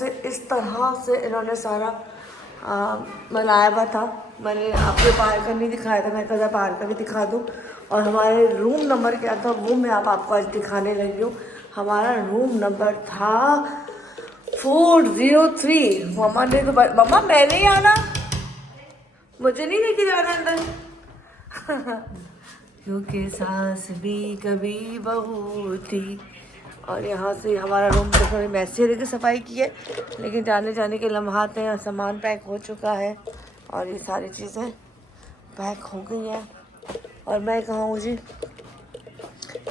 से इस तरह से इन्होंने सारा बनाया हुआ था। मैंने आपको बाहर का नहीं दिखाया था, मैं कहा बाहर का भी दिखा दूँ। और हमारे रूम नंबर क्या था वो मैं आपको आज दिखाने लगी हूँ। हमारा रूम नंबर था 403। मम्मा ने तो मम्मा मैंने ही आना, मुझे नहीं लेके जाना अंदर क्योंकि सास भी कभी बहू थी। और यहाँ से हमारा रूम तो थोड़ी मैसी लेके सफाई की है, लेकिन जाने जाने के लम्हात हैं। सामान पैक हो चुका है और ये सारी चीज़ें पैक हो गई हैं। और मैं कहाँ हूँ जी,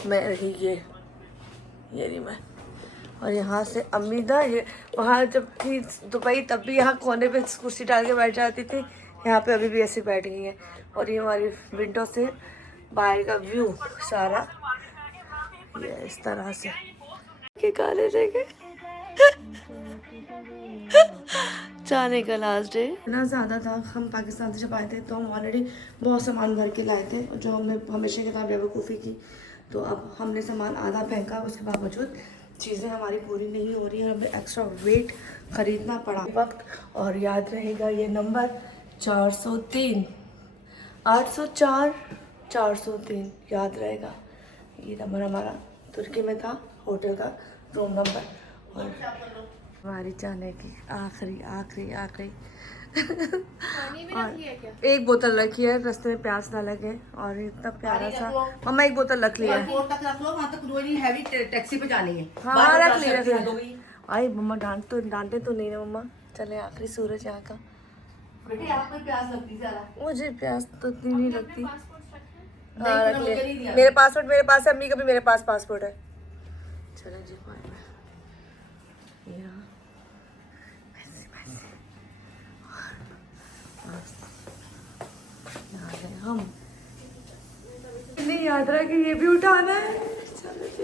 मैं रही ये रही मैं। और यहाँ से अम्मीदा ये वहाँ जब थी दुबई तब भी यहाँ कोने पे कुर्सी डाल के बैठ जाती थी, यहाँ पे अभी भी ऐसे बैठ गई हैं। और ये हमारी विंडो से बाहर का व्यू सारा ये इस तरह से के काले जगह जाने का लास्ट डे इतना ज़्यादा था। हम पाकिस्तान से जब आए थे तो हम ऑलरेडी बहुत सामान भर के लाए थे, जो हमें हमेशा के साथ बेवकूफ़ी की। तो अब हमने सामान आधा फेंका, उसके बावजूद चीज़ें हमारी पूरी नहीं हो रही है, हमें एक्स्ट्रा वेट ख़रीदना पड़ा वक्त। और याद रहेगा ये नंबर 403 804 403 याद रहेगा। ये नंबर हमारा तुर्की में था, होटल का रूम नंबर। और हमारी जाने की आखिरी और एक बोतल रखी है, रास्ते में प्यास ना लगे। और इतना प्यारा सा मम्मा एक बोतल रख लिया है। टैक्सी पे जानी है। हाँ रख ली। आई मम्मा डांटे तो नहीं ना मम्मा। चले आखिरी सूरज यहाँ का। बेटे आपको प्यास लगती ज़्यादा? मुझे प्यास तो इतनी नहीं लगती। हाँ रख लिया। मेरे पासपोर्ट मेरे पास है, अम्मी का भी मेरे पास पासपोर्ट है। चलो जी हम नहीं याद रहा कि ये भी उठाना है। चलो जी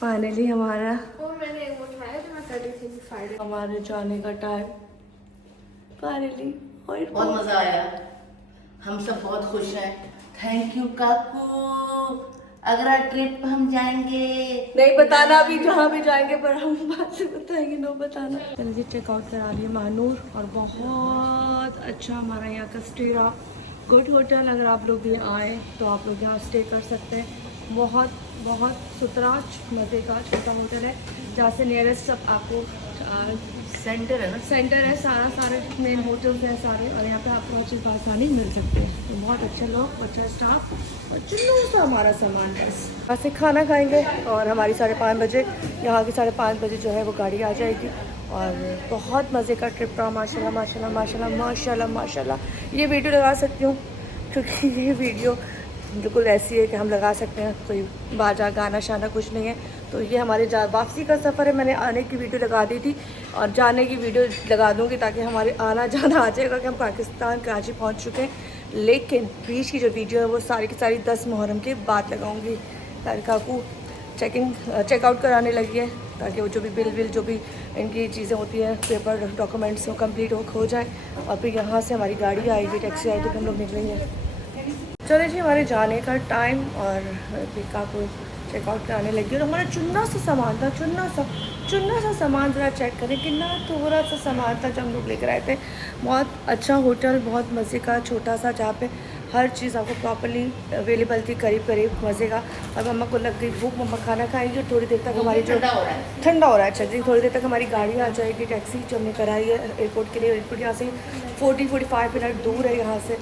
फाइनली हमारा हमारे जाने का टाइम फाइनली। बहुत मजा आया, हम सब बहुत खुश हैं। थैंक यू काकू। अगला ट्रिप हम जाएंगे, नहीं बताना अभी जहाँ भी जाएंगे, पर हम बाद में बताएंगे, नो बताना। चलो जी चेकआउट करा लिए महानूर। और बहुत अच्छा हमारा यहाँ का स्टे रहा, गुड होटल। अगर आप लोग भी आए तो आप लोग यहाँ स्टे कर सकते हैं। बहुत सुथरा मज़े का छोटा होटल है, जहाँ से नियरेस्ट सब आपको सेंटर है ना, सेंटर है सारे मेन होटल्स हैं सारे। और यहाँ पे आपको हर चीज़ आसानी मिल सकती है। तो बहुत अच्छे लोग, अच्छा स्टाफ और चुन्नू सा हमारा सामान। बस वहाँ से खाना खाएंगे और हमारी 5:30 बजे यहाँ की 5:30 बजे जो है वो गाड़ी आ जाएगी। और बहुत मज़े का ट्रिप रहा, माशाल्लाह माशाल्लाह माशाल्लाह माशाल्लाह माशाल्लाह। ये वीडियो लगा सकती हूँ क्योंकि ये वीडियो बिल्कुल ऐसी है कि हम लगा सकते हैं, कोई बाजा गाना शाना कुछ नहीं है। तो ये हमारे वापसी का सफ़र है। मैंने आने की वीडियो लगा दी थी और जाने की वीडियो लगा दूँगी ताकि हमारे आना जाना आ जाएगा कि हम पाकिस्तान कराची पहुँच चुके हैं। लेकिन बीच की जो वीडियो है वो सारी की सारी 10 मुहर्रम के बाद लगाऊँगी। काकू चेकआउट कराने लगी है ताकि वो जो भी बिल जो भी इनकी चीज़ें होती हैं, पेपर डॉक्यूमेंट्स वो कंप्लीट हो जाए। और फिर यहाँ से हमारी गाड़ी आएगी, टैक्सी आएगी, तो हम लोग निकलेंगे। चले जी हमारे जाने का टाइम। और फिर काकू चेकआउट कराने लगी। और हमारा चुन्ना सा सामान था, चुन्ना सा सामान ज़रा चेक करें, कितना थोड़ा सा सामान था जो हम लोग लेकर आए थे। बहुत अच्छा होटल, बहुत मज़े का, छोटा सा, जहाँ पे हर चीज़ आपको प्रॉपर्ली अवेलेबल थी, करीब मज़े का। और मम्मा को लग गई भूख, मम्मा खाना खाएंगी और थोड़ी देर तक हमारी जो ठंडा हो रहा है अच्छा जी, थोड़ी देर तक हमारी गाड़ी आ जाएगी, टैक्सी जो हमने कराई है एयरपोर्ट के लिए। एयरपोर्ट यहाँ से 40-45 मिनट दूर है यहाँ से।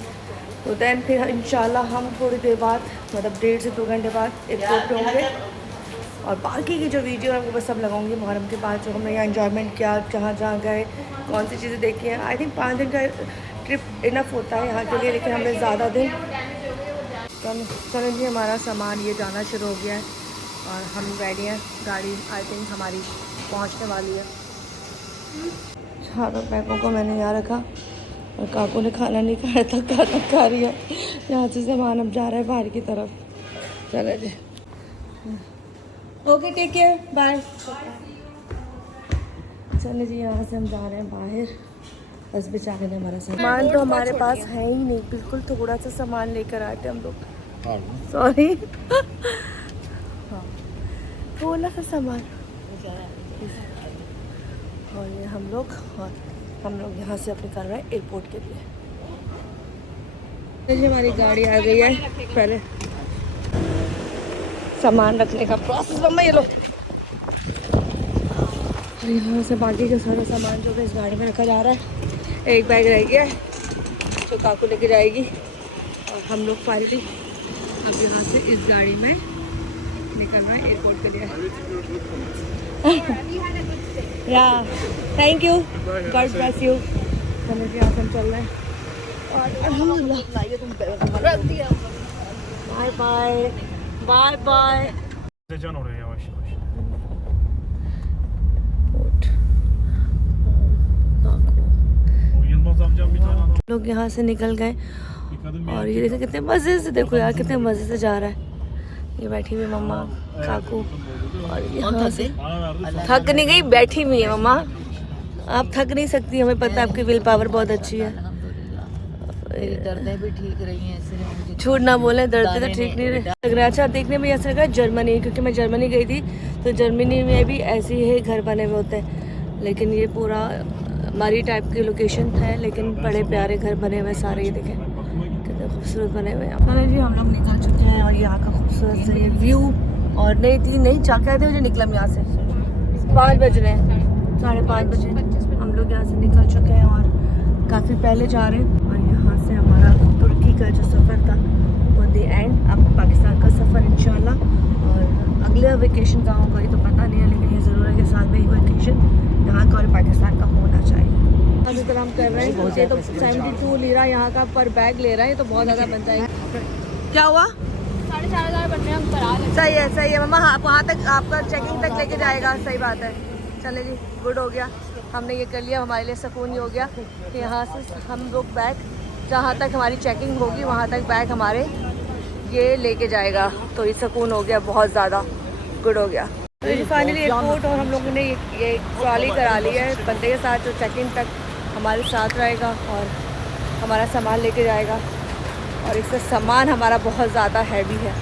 तो दैन फिर इंशाल्लाह हम थोड़ी देर बाद, मतलब 1.5 से 2 घंटे बाद एयरपोर्ट पे होंगे। और बाकी की जो वीडियो है वो बस सब लगाऊंगी मुहर्रम के बाद, जो हमने यहाँ इंजॉयमेंट किया, जहाँ गए, कौन सी चीज़ें देखी हैं। आई थिंक 5 दिन का ट्रिप इनफ होता है यहाँ के लिए, लेकिन हमने ज़्यादा दिन। चलो जी हमारा सामान ये जाना शुरू हो गया है और हम रेडी हैं। गाड़ी आई थिंक हमारी पहुँचने वाली है। चारों बैगों को मैंने यहाँ रखा और काकू ने खाना नहीं खाया था, खाना खा रही है। यहाँ से सामान अब जा रहा है बाहर की तरफ। चलो जी ओके टेक केयर बाय। चलो जी यहाँ से हम जा रहे हैं बाहर। बस बेचारे ने हमारा सामान तो हमारे पास है ही नहीं, बिल्कुल थोड़ा सा सामान लेकर आए थे हम लोग। सॉरी हाँ थोड़ा सा सामान। और ये हम लोग यहाँ से अपने कर रहे हैं एयरपोर्ट के लिए। ये हमारी गाड़ी आ गई है। पहले सामान रखने का प्रोसेस मम्मा ये लो। और यहाँ से बाकी का सारा सामान जो है इस गाड़ी में रखा जा रहा है। एक बैग रह गया है जो काकू लेके जाएगी। और हम लोग फाइनली अब यहाँ से इस गाड़ी में निकल रहे हैं एयरपोर्ट के लिए। या thank you, God bless you. चलो जी आज हम चल रहे हैं और अल्हम्दुलिल्लाह bye bye bye bye. Can oraya yavaş yavaş. O Yılmaz amcam bir tane adam. लोग यहाँ से निकल गए Bir kadın bir और ये देखो कितने मज़े से, देखो यार कितने मज़े से जा रहा है। ये बैठी हुई मम्मा काकू और यहाँ से bana verdi. थक नहीं गई, बैठी हुई है मम्मा। आप थक नहीं सकती, हमें पता है आपकी विल पावर बहुत अच्छी है। दर्दें भी ठीक रही हैं, इसलिए मुझे झूठ ना बोले, दर्द तो ठीक नहीं लग रहा। अच्छा देखने में ऐसा लग रहा है जर्मनी, क्योंकि मैं जर्मनी गई थी तो जर्मनी में भी ऐसे ही घर बने हुए होते हैं। लेकिन ये पूरा हमारी टाइप की लोकेशन है, लेकिन बड़े प्यारे घर बने हुए सारे। ये देखें कितने खूबसूरत बने हुए हैं। चलो जी हम लोग निकल चुके हैं और यहाँ का खूबसूरत से ये व्यू। और नहीं 4 कहते मुझे निकलम यहाँ से 5 बज रहे हैं, 5:30 बजे हम लोग यहाँ से निकल चुके हैं और काफ़ी पहले जा रहे हैं। और यहाँ से हमारा तुर्की का जो सफ़र था वो द एंड, अब पाकिस्तान का सफ़र इंशाल्लाह। और अगले वेकेशन कहाँ होगा ये तो पता नहीं है, लेकिन ये ज़रूर है कि साल में ही वेकेशन यहाँ का और पाकिस्तान का होना चाहिए। अभी तो हम कर रहे हैं ये तो 72 लीरा यहाँ का पर बैग ले रहे हैं, तो बहुत ज़्यादा बन जाएगा। क्या हुआ? 4,500 बन रहे हैं, हम करा लेंगे। सही है मम्मा। हाँ वहाँ तक आपका चेकिंग तक लेके जाएगा। सही बात है। चले जी गुड हो गया, हमने ये कर लिया। हमारे लिए सुकून ही हो गया कि यहाँ से हम लोग बैग जहाँ तक हमारी चेकिंग होगी वहाँ तक बैग हमारे ये लेके जाएगा, तो ये सुकून हो गया, बहुत ज़्यादा गुड हो गया। तो ये फाइनली एयरपोर्ट और हम लोगों ने ये ट्रॉली करा ली है बंदे के साथ, जो चेकिंग तक हमारे साथ रहेगा और हमारा सामान लेके जाएगा। और इससे सामान हमारा बहुत ज़्यादा हैवी है।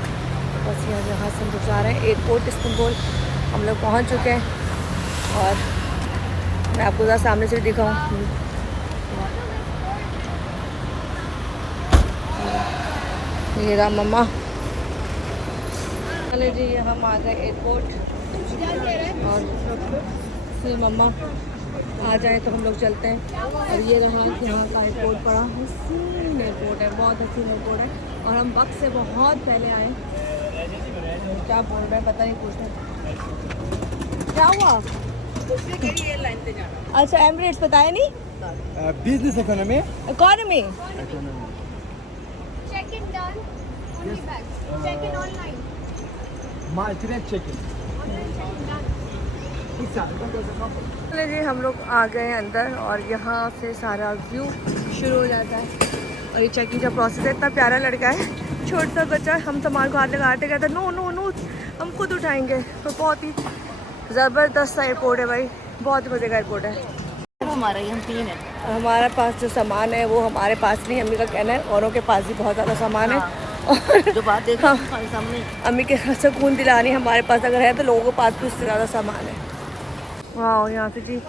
बस यहाँ से हम लोग जा रहे हैं एयरपोर्ट इस्तांबुल। हम लोग पहुँच चुके हैं और मैं आपको ज़रा सामने से दिखाऊँ। ये रहा मम्मा। चले जी हम आ गए एयरपोर्ट और फिर मम्मा आ जाए तो हम लोग चलते हैं। और ये रहा कि यहाँ का एयरपोर्ट बड़ा हसीन एयरपोर्ट है, बहुत हसीन एयरपोर्ट है। और हम वक्त से बहुत पहले आए। क्या बोल रहे हैं पता नहीं, पूछना क्या हुआ। अच्छा एमिरेट्स बताया नहीं। Business economy economy Check in done. Only bags. Check in online. मार्टिनेट चेक-इन चलिए जी हम लोग आ गए हैं अंदर और यहाँ से सारा व्यू शुरू हो जाता है। और ये चेकिंग का प्रोसेस है। इतना प्यारा लड़का है, छोटा सा बच्चा, हम सामान को हाथ लगाते कहता नो हम खुद उठाएंगे। तो बहुत ही ज़बरदस्त सा एयरपोर्ट है भाई, बहुत ही मज़े का एयरपोर्ट है। हमारा यहाँ 3 है। हमारे पास जो सामान है वो हमारे पास नहीं, अम्मी का कहना है औरों के पास भी बहुत ज़्यादा सामान है। और जो बात देखो हाँ, सामने अम्मी के सुकून दिलानी हमारे पास अगर है तो लोगों के पास भी उससे ज़्यादा सामान है। वाह यहाँ से जी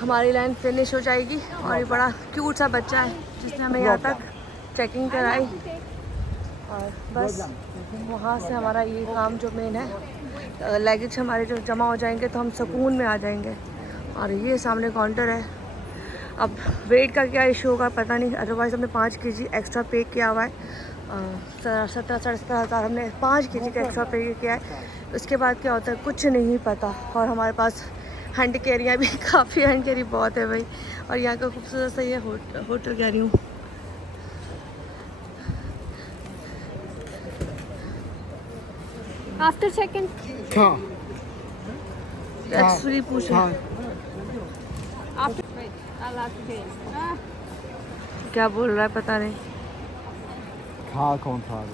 हमारी लाइन फिनिश हो जाएगी। और ये बड़ा क्यूट सा बच्चा है जिसने हमें यहाँ तक चेकिंग कराई। और बस वहाँ से हमारा ये काम जो मेन है, लगेज हमारे जो जमा हो जाएंगे तो हम सुकून में आ जाएंगे। और ये सामने काउंटर है। अब वेट का क्या इशू होगा पता नहीं, अदरवाइज़ हमने 5 kg एक्स्ट्रा पे किया हुआ है। 17,000 हमने 5 kg का एक्स्ट्रा पे किया है। उसके बाद क्या होता है कुछ नहीं पता। और हमारे पास हैंड कैरियाँ भी काफ़ी, हैंड कैरी बहुत है भाई। और यहाँ का खूबसूरत सा ये होटल कह रही हूँ। After check-in. हाँ एक्चुअली पूछा After. Wait. I'll have to pay. क्या बोल रहा है पता नहीं। कार कौन था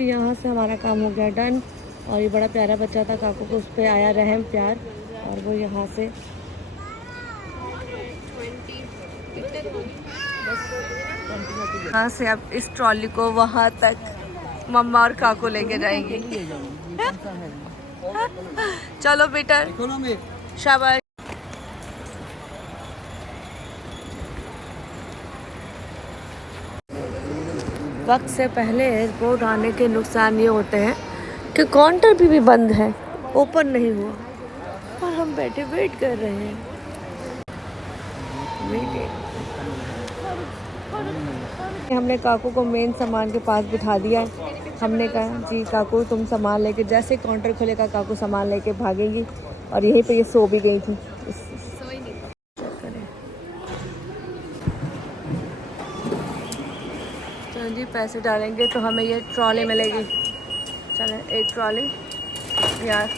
यहाँ से हमारा काम हो गया डन। और ये बड़ा प्यारा बच्चा था, काकू को उस पर आया रहम प्यार। और वो यहाँ से यहाँ से अब इस ट्रॉली को वहाँ तक मम्मा और काकू लेके जाएंगे। चलो बेटा, Economic. शाबाश। वक्त से पहले एयरपोर्ट आने के नुकसान ये होते हैं कि काउंटर भी बंद है, ओपन नहीं हुआ और हम बैठे वेट कर रहे हैं। हमने काकू को मेन सामान के पास बिठा दिया है। हमने कहा जी काकू तुम सामान लेके, जैसे काउंटर खुलेगा काकू सामान लेके भागेंगी और यहीं पे ये सो भी गई थी। चलो जी पैसे डालेंगे तो हमें ये ट्रॉली मिलेगी। चलें एक ट्रॉली यार,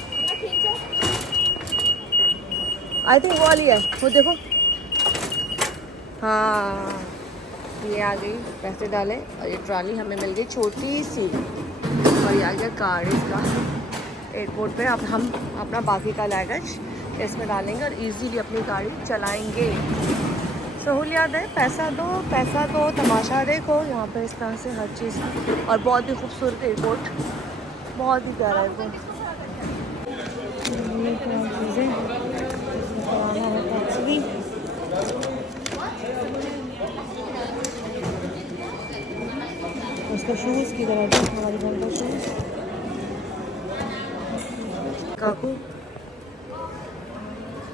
आई थिंक वो वाली है, वो देखो। हाँ ये आ गई, पैसे डाले और ये ट्रॉली हमें मिल गई छोटी सी और ये आ गया कार्ड इसका। एयरपोर्ट पे अब हम अपना बाकी का लगेज इसमें डालेंगे और इजीली अपनी गाड़ी चलाएंगे। सहूलियत है, पैसा दो तमाशा देखो। यहाँ पे इस तरह से हर चीज़ और बहुत ही खूबसूरत एयरपोर्ट, बहुत ही प्यारा एयरपोर्ट। उसका शूज़ की तरह था, हमारी बहन का शूज़। काकू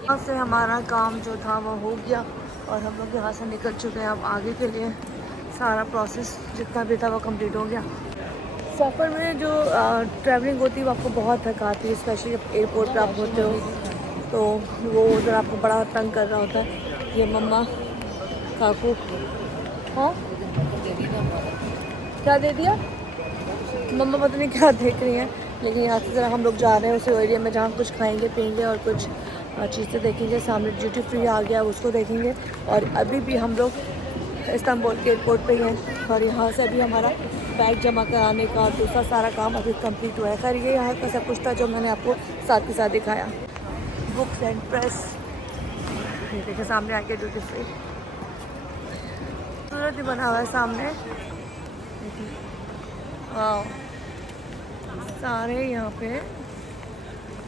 अब से हमारा काम जो था वो हो गया और हम लोग यहाँ से निकल चुके हैं। अब आगे के लिए सारा प्रोसेस जितना भी था वो कंप्लीट हो गया। सफ़र में जो ट्रैवलिंग होती है वो आपको बहुत थकाती है, स्पेशली जब एयरपोर्ट पे आप होते हो तो वो उधर आपको बड़ा तंग कर रहा होता है। ये मम्मा काकू, हाँ क्या दे दिया मम्मा, पता नहीं क्या देख रही हैं। लेकिन यहाँ से ज़रा हम लोग जा रहे हैं उस एरिया में जहाँ कुछ खाएंगे पियेंगे और कुछ चीज़ें देखेंगे। सामने ड्यूटी फ्री आ गया, उसको देखेंगे। और अभी भी हम लोग इस्तांबुल के एयरपोर्ट पे ही हैं और यहाँ से अभी हमारा बैग जमा कराने का और दूसरा सारा काम अभी कंप्लीट हुआ है। खैर ये यहाँ का सब कुछ था जो मैंने आपको साथ के साथ दिखाया। बुक्स एंड प्रेस, ये देखिए सामने आके ड्यूटी फ्री सूरत ही बना हुआ है सामने। वाह, सारे यहाँ पे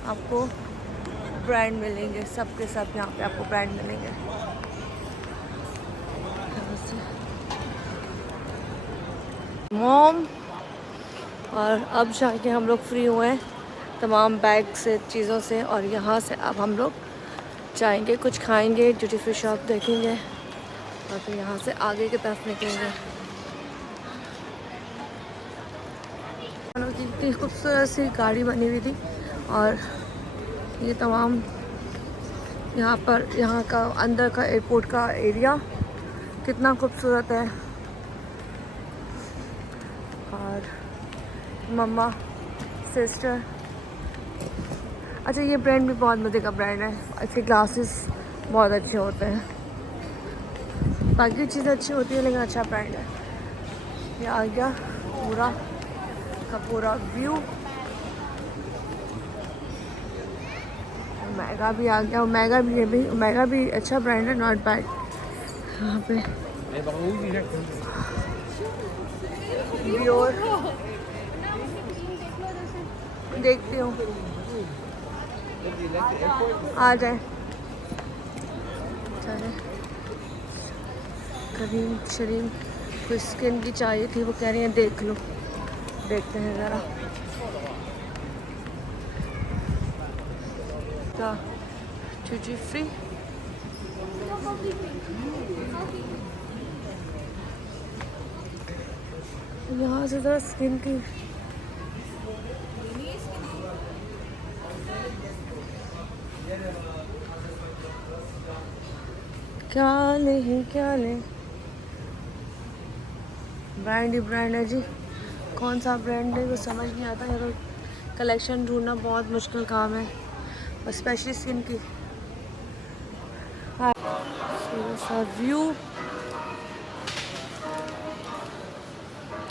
आपको ब्रांड मिलेंगे, सब के सब यहाँ पे आपको ब्रांड मिलेंगे। मॉम, और अब जाके हम लोग फ्री हुए हैं तमाम बैग से, चीज़ों से। और यहाँ से अब हम लोग जाएंगे, कुछ खाएंगे, ड्यूटी फ्री शॉप देखेंगे और फिर यहाँ से आगे की तरफ निकलेंगे। इतनी खूबसूरत सी गाड़ी बनी हुई थी और ये तमाम यहाँ पर, यहाँ का अंदर का एयरपोर्ट का एरिया कितना खूबसूरत है। और मम्मा, सिस्टर, अच्छा ये ब्रांड भी बहुत मज़े का ब्रांड है, इसके ग्लासेस बहुत अच्छे होते हैं। बाकी चीज़ें अच्छी होती है लेकिन अच्छा ब्रांड है। ये आ गया पूरा का पूरा व्यू। ओमेगा भी आ गया, ओमेगा भी, ये भी ओमेगा भी अच्छा ब्रांड है, नॉट बैड। यहाँ पे और देखती हूँ आ जाए। चले करीम शरीम कोई स्किन की चाहिए थी, वो कह रही हैं देख लो, देखते हैं ज़रा। ड्यूटी फ्री यहाँ से ज़रा स्किन की क्या नहीं ब्रांड ही ब्रांड है जी। कौन सा ब्रांड है वो समझ नहीं आता है, तो कलेक्शन ढूंढना बहुत मुश्किल काम है, और स्पेशली स्किन की। सा व्यू,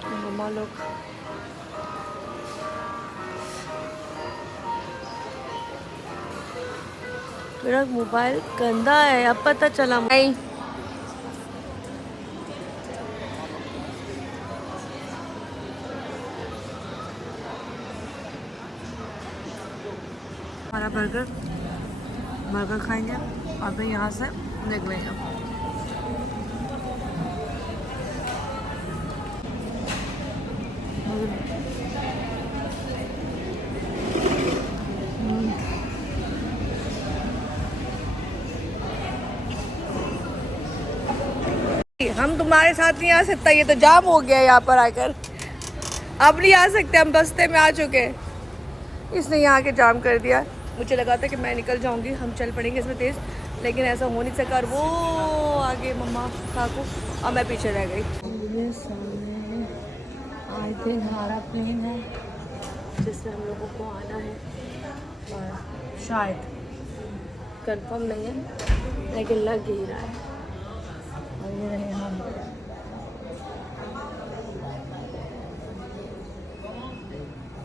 मम्मा लोग मेरा मोबाइल गंदा है, अब पता चला। नहीं हमारा बर्गर खाएंगे और फिर यहाँ से निकलेंगे। हम तुम्हारे साथ नहीं आ सकता, ये तो जाम हो गया यहाँ पर आकर। अब नहीं आ सकते, हम बस्ते में आ चुके हैं। इसने यहाँ के जाम कर दिया। मुझे लगा था कि मैं निकल जाऊँगी, हम चल पड़ेंगे इसमें तेज़, लेकिन ऐसा हो नहीं सका। और वो आगे मम्मा काकू और मैं पीछे रह गई। ये सामने आई थिंक हमारा प्लेन है जिससे हम लोगों को आना है, और शायद कंफर्म नहीं है लेकिन लग ही रहा है। और ये रहे हम।